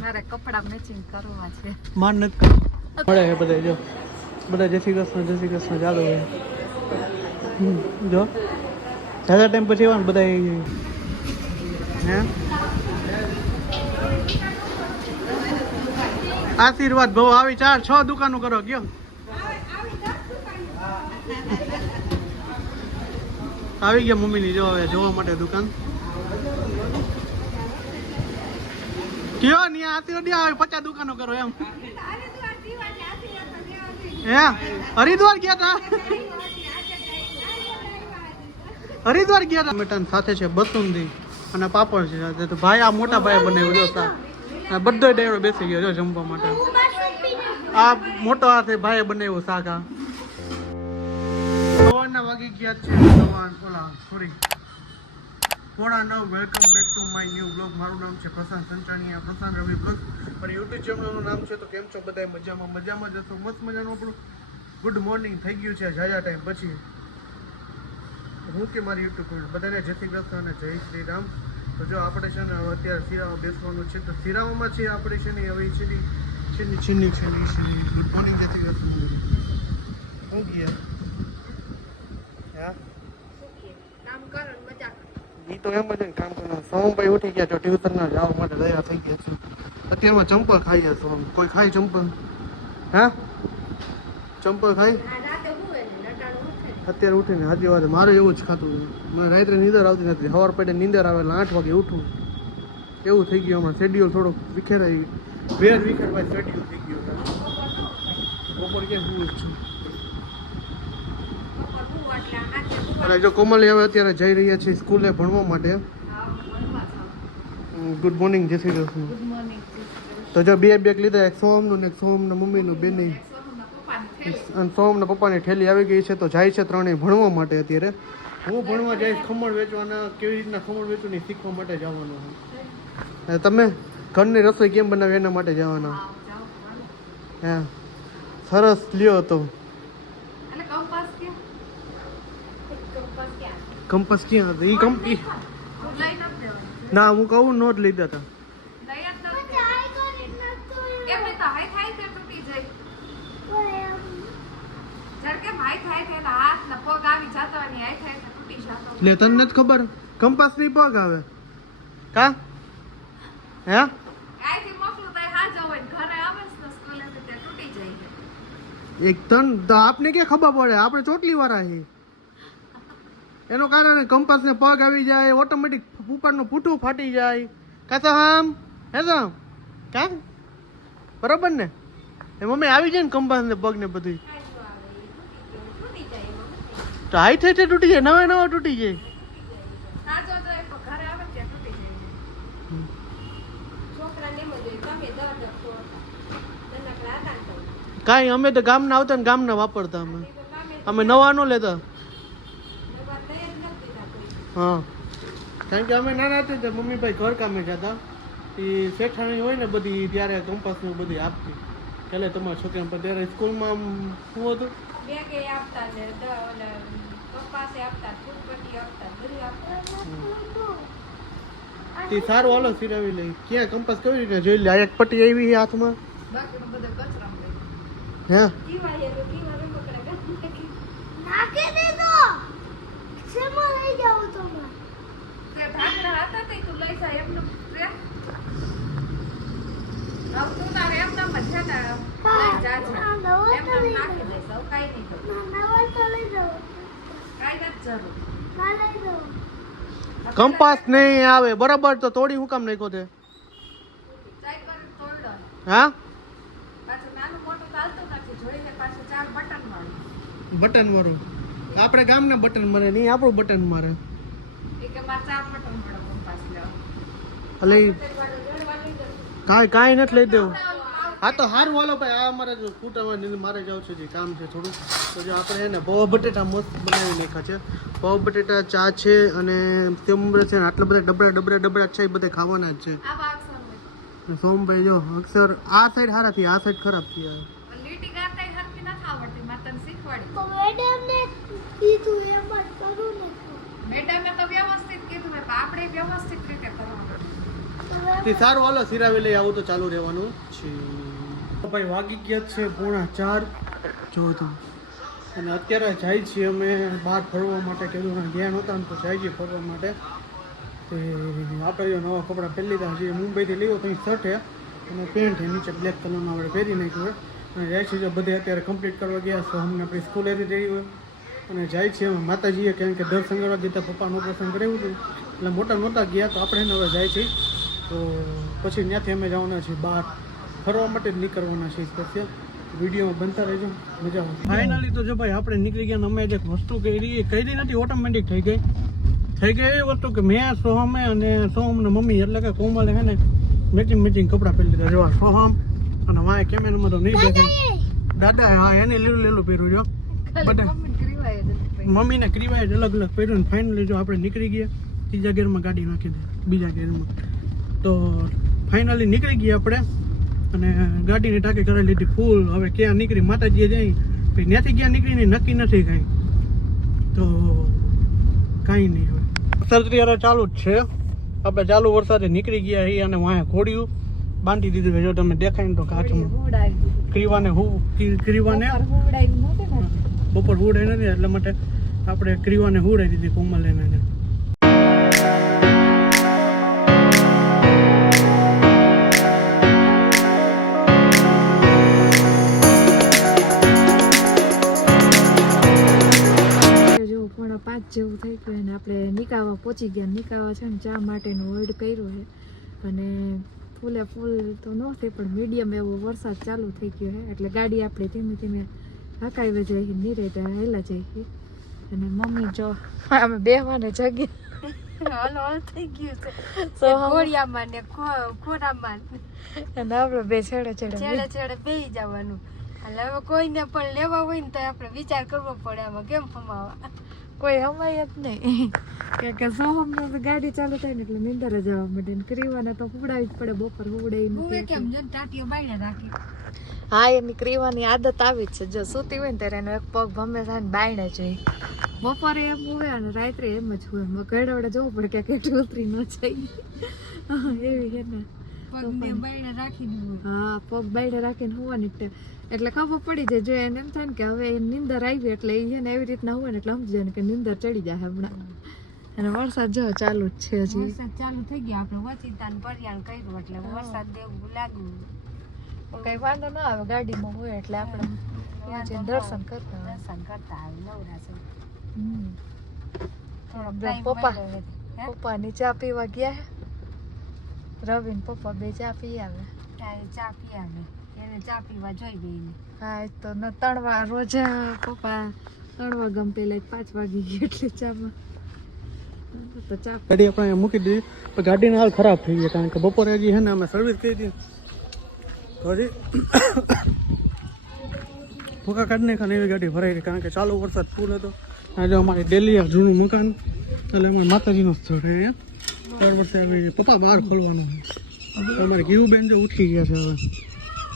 મારે કપડા મેચિંગ કરવા છે. માન નથી કરો મળે છે બધા જો બધા જય શ્રી કૃષ્ણ ચાલુ છે જો જાજા ટાઈમ પછી આવવાનું બધા હે આશીર્વાદ ભાવ આવી 4-6 દુકાનો કરો ગયો આવી ગયા મમ્મીની જો હવે જોવા માટે દુકાન કયો ની આશીર્વાદ આવે 50 દુકાનો કરો એમ હે હરિદ્વાર ગયા તા હરિદ્વાર ગયા તા મેટન સાથે છે બસુંદી અને પાપડ છે સાથે તો ભાઈ આ મોટા ભાઈ બનાવ્યો જો આ બધો ડાયરો બેસી ગયો જો જમવા માટે આ મોટો હાથે ભાઈ બનાવ્યો શાક આ સવારના વાગી ગયા છે sorry 9:30 welcome back to my new blog મારું નામ છે પ્રશાંત સંચાણીયા પ્રશાંત રવિ બ્લોગ મારી યુટ્યુબ ચેનલનું નામ છે તો કેમ છો બધા મજામાં જ હશો મસ્ત મજાનું આપણું ગુડ મોર્નિંગ થઈ ગયું છે જાજા ટાઈમ પછી હું કે મારી યુટ્યુબ પર બધાને જય શ્રી કૃષ્ણ અને જય શ્રી રામ તો જો આપણે છે ને અત્યારે શિરામાં બેસવાનું છે તો શિરામાં છે આપણે છે ને હવે છીની ગુડ મોર્નિંગ જય શ્રી કૃષ્ણ હું ગયા હા ઈ તો એમ જ કામ કરવાનું સોમભાઈ ઉઠી ગયા છો ટ્યુશનના જવા માટે તૈયાર થઈ ગયા છે અત્યારમાં ચંપલ ખાઈ જશો કોઈ ખાય ચંપલ હા ચંપલ ખાઈ અત્યારે ઉઠીને હાજી વાત મારે એવું જ ખાતું મને રાત્રે નીંદર આવતી નથી સવાર પડે નીંદર આવે 8 વાગે ઉઠું એવું થઈ ગયું અમારે શેડ્યુલ થોડુંક વિખેરાઈ વિખેરવાય શેડ્યુલ થઈ ગયું બપોર ક્યાં હું છું અને જો કોમલી હવે અત્યારે જઈ રહ્યા છે સ્કૂલે ભણવા માટે ગુડ મોર્નિંગ જય શ્રી કૃષ્ણ તો જો બે બેગ લીધા એક સોમનું ને એક સોમના મમ્મીનું બેને અને સોમના પપ્પાની ઠેલી આવી ગઈ છે તો જાય છે ત્રણેય ભણવા માટે અત્યારે હું ભણવા જઈશ ખમણ વેચવાના કેવી રીતના ખમણ વેચવું ને શીખવા માટે જવાનું છે તમે ઘરની રસોઈ કેમ બનાવે એના માટે જવાના હા સરસ લ્યો તો કંપાસ ક્યાં હતો એ કંપની ના હું કહું નોટ લીધા હતા લે તને નથી ખબર કંપાસ ની પગ આવે કા હે એક તન આપને કે ખબર પડે આપણે ચોટલી વાળા છે એનો કારણે કંપાસ ને પગ આવી જાય ઓટોમેટિક ઉપરનું પૂઠું ફાટી જાય કાતો આમ હે તો કા બરોબર ને એ મમ્મી આવી જાય ને કંપાસ ને પગ ને બધું તો હાઈટ તૂટી જાય નવા તૂટી જાય કાંઈ અમે તો ગામના આવતા ને ગામના વાપરતા અમે નવા નો લેતા હા કારણ કે અમે નાના હતા તો મમ્મી ભાઈ ઘર કામે જતા એ શેઠાણી હોય ને બધી ત્યારે કંપાસ ને બધી આપતી એટલે તમારા છોકરા પર ત્યારે સ્કૂલમાં શું હતું તે સારું હાલો સિરાવી લઈ ક્યાં કંપાસ કેવી રીતે જોઈ લે એક પટ્ટી આવી હાથમાં હે કંપાસ નહીં આવે બરાબર તો તોડી હું કામ નાખ્યો તે હા બટન વાળું આપણે ગામના બટન મારે નહીં આપણું બટન મારે કાંઈ નથી લઈ દેવું હા તો સારું હાલો ભાઈ આ અમારે જો ફૂટામાં મારે જાવ છે જે કામ છે થોડું તો જો આપણે એને પૌવા બટેટા મસ્ત બનાવી નાખ્યા છે પૌવા બટેટા ચા છે અને તેમરે છે ને આટલા બધા ડબરા છે એ બધા ખાવાના જ છે સોમભાઈ જો અક્ષર આ સાઈડ સારા થઈ આ સાઈડ ખરાબ થઈ તે સારું હાલો સિરાવી લઈ આવું તો ચાલુ રહેવાનું છે. તો ભાઈ વાગી ગયા છે 3:45 જો તો. અને અત્યારે જાય છીએ અમે બહાર ફરવા માટે. કીધું ગયા નહોતા ને તો જાય છીએ ફરવા માટે. તે આપણે જો નવા કપડાં પહેરી લીધા છીએ. મુંબઈથી લીધો તો શર્ટ છે અને પેન્ટ છે નીચે બ્લેક કલરનું આપણે પહેરી નાખ્યું હોય. અને જાય છે જો બધે અત્યારે કમ્પ્લીટ કરવા ગયા. તો અમને આપણી સ્કૂલેથી રહી હોય અને જાય છે અમે માતાજીએ કારણ કે દર શનિવાર ગીતા પપ્પાનું ઓપરેશન કરાવ્યું હતું એટલે મોટા નહોતા ગયા તો આપણે હવે જાય છીએ. તો પછી ત્યાંથી અમે જવાના છીએ બહાર ફરવા માટે જ નીકળવાના છીએ સ્પેશિયલ. વિડીયોમાં બનતા રહેજો, મજા આવે. ફાઇનલી તો જો ભાઈ આપણે નીકળી ગયા. અમે જે વસ્તુ કરી નથી ઓટોમેટિક થઈ ગઈ એવી વસ્તુ કે મેં સોહમે અને સોહમને મમ્મી એટલે કે કોમલે હે ને મેચિંગ કપડાં પહેરી લીધા. જો સોહમ અને વાય કેમેરામાં તો નહીં દેખાય. દાદા હા એને લીલું પહેર્યું જો બધા મમ્મીને ક્રીવાય અલગ અલગ પહેર્યું ને ફાઇનલી જો આપણે નીકળી ગયા. ત્રીજા ગેરમાં ગાડી નાખી દે બીજા ગેરમાં. તો ફાઇનલી નીકળી ગયા આપણે અને ગાડીની ટાંકી કરી લીધી ફૂલ. હવે ક્યાં નીકળી માતાજીએ જઈ પછી ત્યાંથી ક્યાં નીકળીને નક્કી નથી કાંઈ. તો કાંઈ નહીં હવે વરસાદ ત્યારે ચાલુ જ છે. આપણે ચાલુ વરસાદે નીકળી ગયા એ અને વાંહે ઘોડ્યું બાંધી દીધું. જો તમે દેખાય ને તો કાચમાં ક્રીવાને બપોર હુડાઈ નથી એટલે માટે આપણે ક્રીવાને હુડાઈ દીધી કોમલ એને. જેવું થઈ ગયું અને આપણે નિકાવા પહોંચી ગયા. નિકાવા છે ને ચા માટેનો હોલ્ડ કર્યો છે અને ફૂલે ફૂલ તો ન થઈ પણ મીડિયમ એવો વરસાદ ચાલુ થઈ ગયો છે એટલે ગાડી આપણે ધીમે ધીમે હકાવી જઈએ નિરેતે હેલા જઈએ. અને મમ્મી જો અમે બેહવાને જગ્યા હલ થઈ ગયું છે ઘોડિયામાં ને ખોરામાં અને આપણે બે છેડે બેસી જવાનું. એટલે હવે કોઈને પણ લેવા હોય ને તો આપણે વિચાર કરવો પડે આમાં કેમ ફમાવા. કોઈ હમાય જ નહીં કે સોહમ તો ગાડી ચાલુ થાય ને એટલે નિંદર જવા માંડે ને ક્રીવાને તો હુવડાવી જ પડે. બપોર હુવડાવી કેમ જો ટાટીઓ બાયણે રાખી. હા એની ક્રીવાની આદત આવી જ છે. જો સૂતી હોય ને ત્યારે એનો એક પગ હંમેશા બાયણે જોઈ. બપોરે એમ હુવે અને રાત્રે એમ જ હુવે. ઘરડે જવું પડે કે કેટલી ઉતરી ન જાય એવી છે ને. હા પગ બાયણે રાખીને હુવાની એટલે ખબર પડી જાય. જો એને એમ થાય ને કે હવે નીંદર આવી એટલે એ છે ને એવી રીતના હોય ને એટલે સમજી જાય ને કે નીંદર ચડી જાય હમણાં. અને વરસાદ જો ચાલુ જ છે હજી. વરસાદ ચાલુ થઈ ગયો. આપણે વચિતાન પર્યાણ કર્યું એટલે વરસાદ દેવું લાગ્યું. કઈ વાંધો ના આવે ગાડીમાં હોય એટલે આપણે દર્શન કરતા આવે નવરા. પપ્પા ની ચા પીવા ગયા. રવિ ને પપ્પા બે ચા પી આવે. ચા પી આવે એને ચા પીવા જોઈ ગઈ. હા તો ન 3 વાર રોજ પપ્પા 3 વાગ્યા પેલા 5 વાગી ગઈ એટલે ચામાં તો ચા ગાડી આપણે મૂકી દીધી. પણ ગાડીને હાલ ખરાબ થઈ ગઈ કારણ કે બપોરે હજી છે ને અમે સર્વિસ કરી હતી તો હજી ભૂકા કાઢી નાખા એવી ગાડી ભરાઈ રહી કારણ કે ચાલુ વરસાદ ફૂલ હતો. આજે અમારી ડેલી જૂનું મકાન એટલે અમારે માતાજીનો સ્થળ છે. દર વર્ષે અમે પપ્પા બહાર ખોલવાના છે. અમારે ઘીવું બેન જો ઉઠી ગયા છે હવે.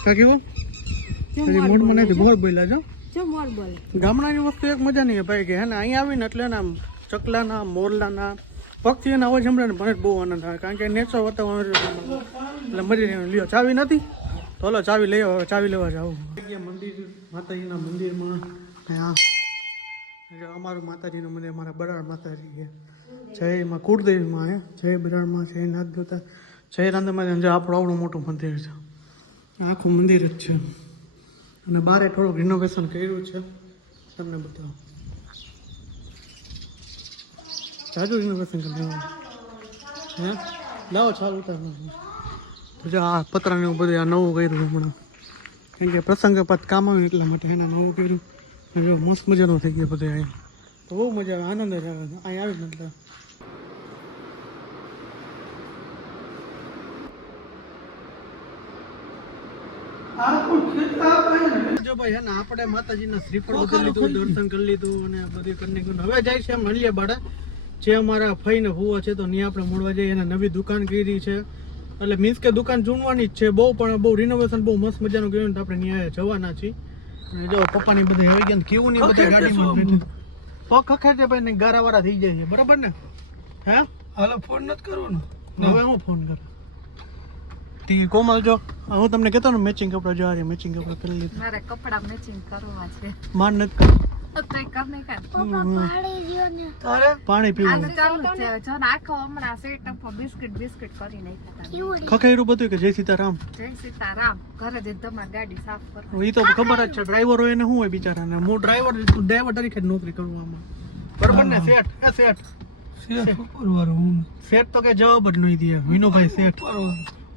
કા કેવો મોઢમાં નથી બોલ બોલ્યા છો. ગામડાની વસ્તુ એક મજા નહીં ભાઈ કે હે ને અહીંયા આવીને એટલે ને આમ ચકલાના મોરલાના પક્ષીઓના અવાજ સાંભળે ને મને બહુ આનંદ આવે કારણ કે નેચર વાતાવરણ એટલે મજા લ્યો. ચાવી નથી તો હલો ચાવી લઈ આવો. ચાવી લેવા જાવ મંદિર માતાજીના મંદિરમાં. હા અમારું માતાજીનું મંદિર મારા બરાડ માતાજી છે. જય માં કુળદેવીમાં હે જય બરાડમાં જય નાથ જોતા જય રાંધામાં. આપણું આવડું મોટું મંદિર છે. આખું મંદિર જ છે અને બારે થોડુંક રિનોવેશન કર્યું છે. તમને બતાવો જાજુ રિનોવેશન કર્યું હે. લાવો ચાલુ તો જો આ પતરાને એવું બધું આ નવું કર્યું હમણાં કેમ કે પ્રસંગે પાછ કામ આવ્યું એટલા માટે એના નવું કર્યું. જો મસ્ત મજાનું થઈ ગયું બધું અહીંયા. તો બહુ મજા આવે આનંદ જ આવે અહીંયા આવી ને એટલે. જો ભાઈ હે ને આપણે માતાજીના શ્રીફળ બદલી લીધું દર્શન કરી લીધું અને બધી કરી હવે જાય છે મળીએ બાડા જે અમારા ફઈ ને ફુવા છે તો ત્યાં આપણે મળવા જઈએ. એને નવી દુકાન કરી છે એટલે મીન્સ કે દુકાન જૂનવાની જ છે બહુ પણ બહુ રિનોવેશન બહુ મસ્ત મજાનું કર્યું ને આપણે ત્યાં જવાના છીએ. જો પપ્પાની બધી આવી ગયા કેવું નહીં બધા ગાડીમાં પગ ખખે ભાઈ ને ગારાવાળા થઈ જાય છે બરાબર ને. હે હાલો ફોન નથી કરવાનો હવે હું ફોન કરું તી કોમલ જો હું તમને કહેતો ને મેચિંગ કપડા જો આ રે મેચિંગ કપડા કરી લીધા મારે કપડા મેચિંગ કરવા છે માર નથી કર તોય કર નહીં કામ તારે પાણી પીવું આનું ચાલુ જ છે જો ને આખો હમણાં સેટ અપ બિસ્કિટ કરી નાખ્યા ખખેરું બધું કે જય સીતારામ જય સીતારામ ઘરે જઈને તમારી ગાડી સાફ કરો એ તો ખબર જ છે ડ્રાઈવર હોય ને શું હોય બિચારાને હું ડ્રાઈવર તરીકે જ નોકરી કરું આમાં બરોબર ને સેટ સેટ તો કે જવાબ જ નહીં દે વિનોભાઈ સેટ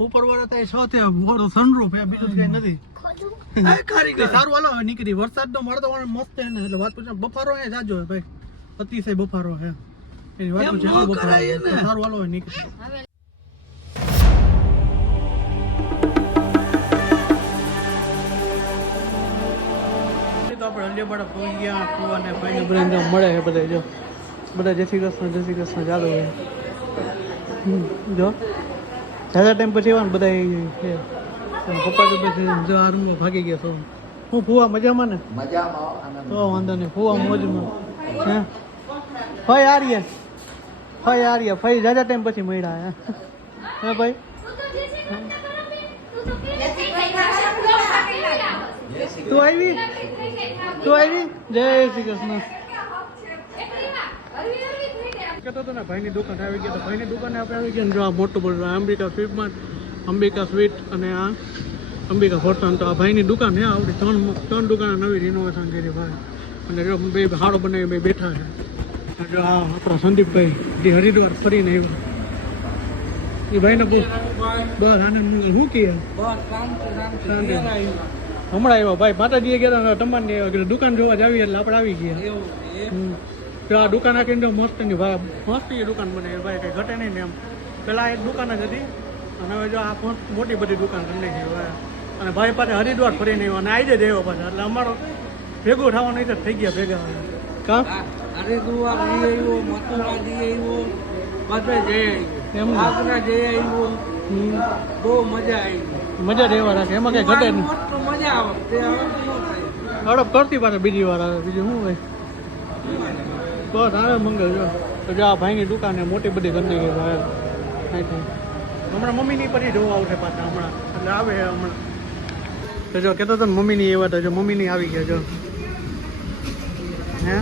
ઉપર વાળા તો સાથે વાળો સનરૂફ હે બીજું કઈ નથી સારું હાલો હવે નીકળી વરસાદ નો મળતો મસ્ત હે ને એટલે વાત પૂછો બફારો હે જાજો હે ભાઈ અતિશય બફારો હે એની વાત પૂછો બફારો સારું હાલો હવે નીકળી તો આપણે હલ્દીયાપાડા પહોંચી ગયા કુવાને ભાઈને બધાને મળે છે બધા જો બધા જય શ્રી કૃષ્ણ ચાલુ છે જો જાજા ટાઈમ પછી આવ્યા ને બધા પપ્પા તો જો આ રૂમમાં ભાગી ગયા છો હું ફુવા મજામાં ને તો વાંધો નહીં ફુવા મોજમાં હે ફઈ આર્ય ફઈ જાજા ટાઈમ પછી મળ્યા હે ભાઈ તું આવી જય શ્રી કૃષ્ણ કહેતો હતો ને ભાઈની દુકાન આવી ગયા તો ભાઈની દુકાને આપણે આવી ગયા ને જો આ મોટું બોલ અંબિકા સ્વીટમાં અંબિકા સ્વીટ અને આ અંબિકા હોટલ તો આ ભાઈની દુકાન હે આવડી ત્રણ દુકાન નવી રિનોવેશન કરી ભાઈ અને જો બે હાડો બનાવી બે બેઠા છે જો આ આપણા સંદીપભાઈ જે હરિદ્વાર ફરીને આવ્યો એ ભાઈને બસ આનંદ શું કહે હમણાં આવ્યા ભાઈ માતાજીએ ગયા તમારે દુકાન જોવા જ આવી એટલે આપણે આવી ગયા તો આ દુકાન આખી મસ્તની ભાઈ મસ્તી દુકાન બને ભાઈ કંઈ ઘટે નહીં ને એમ પહેલાં એક દુકાન જ હતી અને હવે જો આ મોટી બધી દુકાન કરી નાખી ભાઈ અને ભાઈ પાસે હરિદ્વાર ફરીને આવ્યો અને આવી જ આવ્યો પાછા એટલે અમારો ભેગું થવાનું નહીં તો થઈ ગયા ભેગા કાં હરિદ્વાર જઈ આવ્યો મથુરા જઈ આવ્યો બધે જઈ આવ્યો એમ આગ્રા જઈ આવ્યો બહુ મજા આવી મજા જ એવા રાખે એમાં કંઈ ઘટે નહીં મજા આવે તે હવે હડપ કરતી પાછા બીજી વાર આવે બીજું શું ભાઈ બસ આવે મંગળ જો તો જો આ ભાઈની દુકાન મોટી બધી ગંદી ગઈ ભાઈ હમણાં મમ્મીની પછી જોવા આવશે પાછા હમણાં એટલે આવે હમણાં તો જો કહેતો હતો ને મમ્મીની એવા તો જો મમ્મીની આવી ગયા જો હે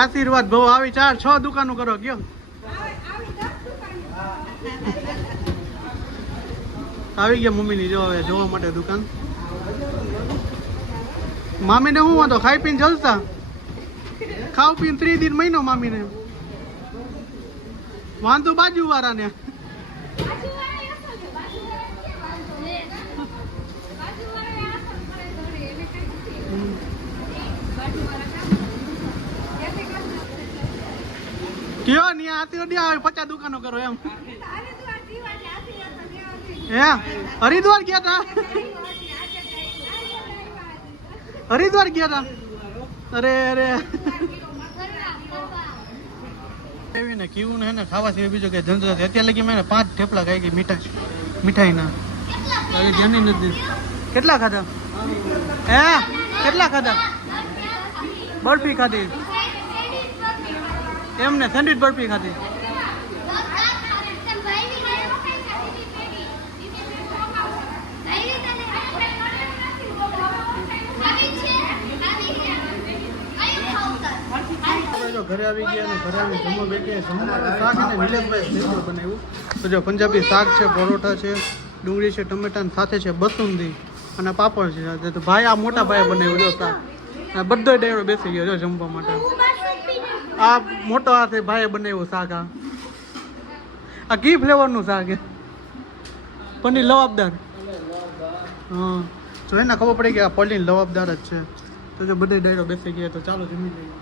આશીર્વાદ ભાવ આવી 4-6 દુકાનો કરો ગયો આવી ગયા મમ્મીની જો હવે જોવા માટે દુકાન મામીને શું વાંધો ખાઈ પીને જલસા ખાવ પીને 3 દિન મહિનો મામીને વાંધો બાજુ વાળાને કયો ને આતી ઓડી આવે 50 દુકાનો કરો એમ હે હરિદ્વાર ગયા તા હરિદ્વાર ગયા તા અરે એવી ને કીવું ને ખાવા સિવાય બીજું કે ધંધો અત્યારે લગી મેં 5 થેપલા ખાઈ ગઈ મીઠાઈના હવે ધ્યાન નથી કેટલા ખાધા હે કેટલા ખાધા બરફી ખાધી એમને સેન્ડવિચ બરફી ખાધી ઘરે આવી ગયા અને ઘરે આવી જમવા બેઠી શાક અને નિલેશભાઈ સ્પેશિયલ બનાવ્યું તો જો પંજાબી શાક છે પરોઠા છે ડુંગળી છે ટમેટા સાથે છે બસુંદી અને પાપડ છે તો ભાઈ આ મોટા ભાઈએ બનાવ્યું જો શાક અને બધો ડાયરો બેસી ગયો જો જમવા માટે આ મોટો હાથે ભાઈએ બનાવ્યું શાક આ કી ફ્લેવરનું શાક પનીર લવાબદાર હા તો એને ખબર પડી કે આ પનીર લવાબદાર જ છે તો જો બધે ડાયરો બેસી ગયા તો ચાલો જમી લઈએ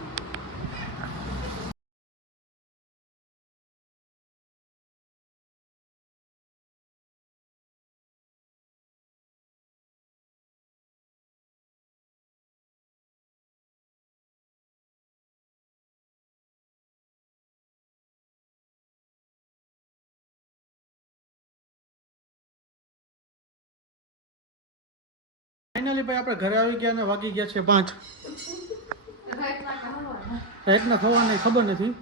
ફાઇનલી ભાઈ આપણે ઘરે આવી ગયા અને વાગી ગયા છે 5 રાતના ખબર નથી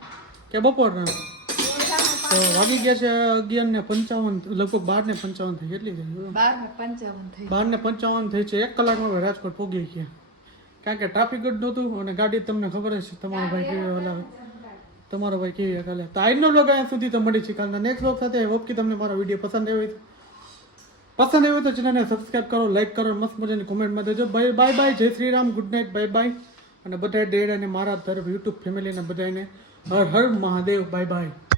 કે બપોરના તો વાગી ગયા છે 11:55, લગભગ 12:55 થઈ. કેટલી થઈ? 12:55 થઈ. 12:55 થઈ છે. 1 કલાકમાં હવે રાજકોટ પહોંચી ગયા. કારણ કે ટ્રાફિક જ નહોતું અને ગાડી તમને ખબર જ છે તમારો ભાઈ કેવી હલાવે. તમારો ભાઈ કેવી હલાવે. તો આજનો વ્લોગ અહીંયા સુધી તો મળી છે. કાલના નેક્સ્ટ વ્લોગ સાથે હોપ કે તમને મારો વિડીયો પસંદ આવ્યો તો ચેનલને સબસ્ક્રાઇબ કરો, લાઈક કરો, મસ્ત મજાની કોમેન્ટમાં દેજો. બાય બાય, જય Shri Ram, good night, bye bye. અને બધા ડેડ અને મારા તરફ યુટ્યુબ ફેમિલીને બધાને હર હર મહાદેવ, બાય બાય.